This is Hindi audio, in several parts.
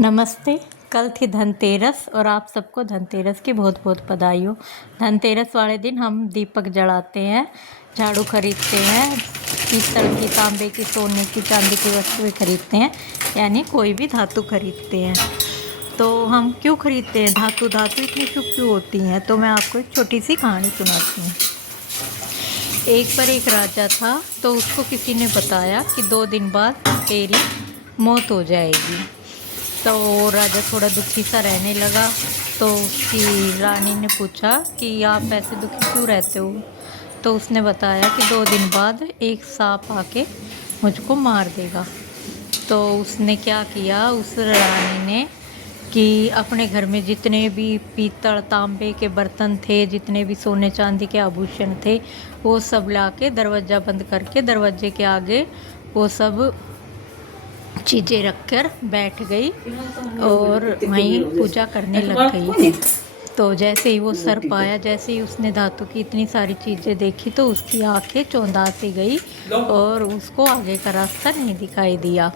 नमस्ते। कल थी धनतेरस और आप सबको धनतेरस की बहुत बहुत बधाई हो। धनतेरस वाले दिन हम दीपक जलाते हैं, झाड़ू खरीदते हैं, पीतल की, तांबे की, सोने की, चांदी की वस्तुएं खरीदते हैं, यानी कोई भी धातु खरीदते हैं। तो हम क्यों खरीदते हैं धातु इतनी शुभ क्यों होती हैं? तो मैं आपको एक छोटी सी कहानी सुनाती हूँ। एक पर एक राजा था, तो उसको किसी ने बताया कि 2 दिन बाद तेरी मौत हो जाएगी। तो राजा थोड़ा दुखी सा रहने लगा। तो उसकी रानी ने पूछा कि आप ऐसे दुखी क्यों रहते हो? तो उसने बताया कि 2 दिन बाद एक सांप आके मुझको मार देगा। तो उसने क्या किया, उस रानी ने कि अपने घर में जितने भी पीतल तांबे के बर्तन थे, जितने भी सोने चांदी के आभूषण थे, वो सब लाके दरवाज़ा बंद करके दरवाजे के आगे वो सब चीज़ें रखकर बैठ गई और वहीं पूजा करने लग गई। तो जैसे ही वो सर्प आया, जैसे ही उसने धातु की इतनी सारी चीज़ें देखी, तो उसकी आंखें चौंधा सी गई और उसको आगे का रास्ता नहीं दिखाई दिया।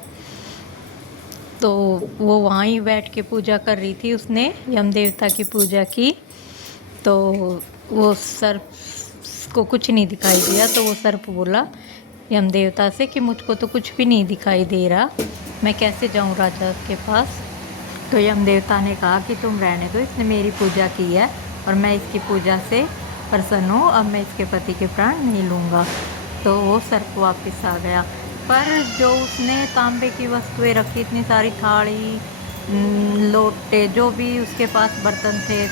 तो वो वहाँ ही बैठ के पूजा कर रही थी, उसने यम देवता की पूजा की। तो वो सर्प को कुछ नहीं दिखाई दिया। तो वो सर्प बोला यम देवता से कि मुझको तो कुछ भी नहीं दिखाई दे रहा, मैं कैसे जाऊं राजा के पास? तो यम देवता ने कहा कि तुम रहने दो, इसने मेरी पूजा की है और मैं इसकी पूजा से प्रसन्न हूँ, अब मैं इसके पति के प्राण नहीं लूँगा। तो वो सर्प वापस आ गया। पर जो उसने तांबे की वस्तुएं रखी, इतनी सारी थाली, लोटे, जो भी उसके पास बर्तन थे,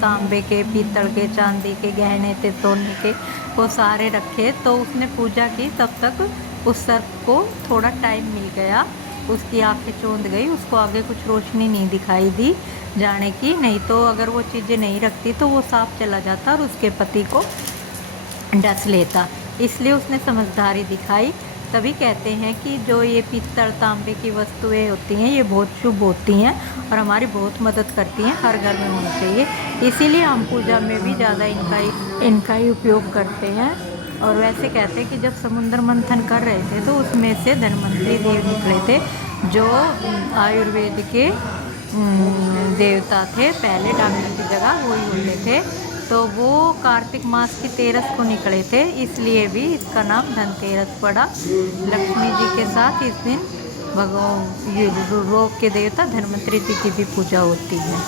तांबे के, पीतल के, चांदी के गहने थे, सोने के, वो सारे रखे। तो उसने पूजा की, तब तक उस सर्प को थोड़ा टाइम मिल गया। उसकी आंखें चौंध गई, उसको आगे कुछ रोशनी नहीं दिखाई दी जाने की। नहीं तो अगर वो चीज़ें नहीं रखती तो वो सांप चला जाता और उसके पति को डस लेता। इसलिए उसने समझदारी दिखाई। तभी कहते हैं कि जो ये पीतल तांबे की वस्तुएं होती हैं, ये बहुत शुभ होती हैं और हमारी बहुत मदद करती हैं, हर घर में होनी चाहिए। इसीलिए हम पूजा में भी ज़्यादा इनका ही उपयोग करते हैं। और वैसे कहते हैं कि जब समुद्र मंथन कर रहे थे तो उसमें से धन्वंतरी देव निकले थे, जो आयुर्वेद के देवता थे। पहले डॉक्टर की जगह वो ही होते थे। तो वो कार्तिक मास की 13 को निकले थे, इसलिए भी इसका नाम धनतेरस पड़ा। लक्ष्मी जी के साथ इस दिन भगवान रोग के देवता धन्वंतरी जी की भी पूजा होती है।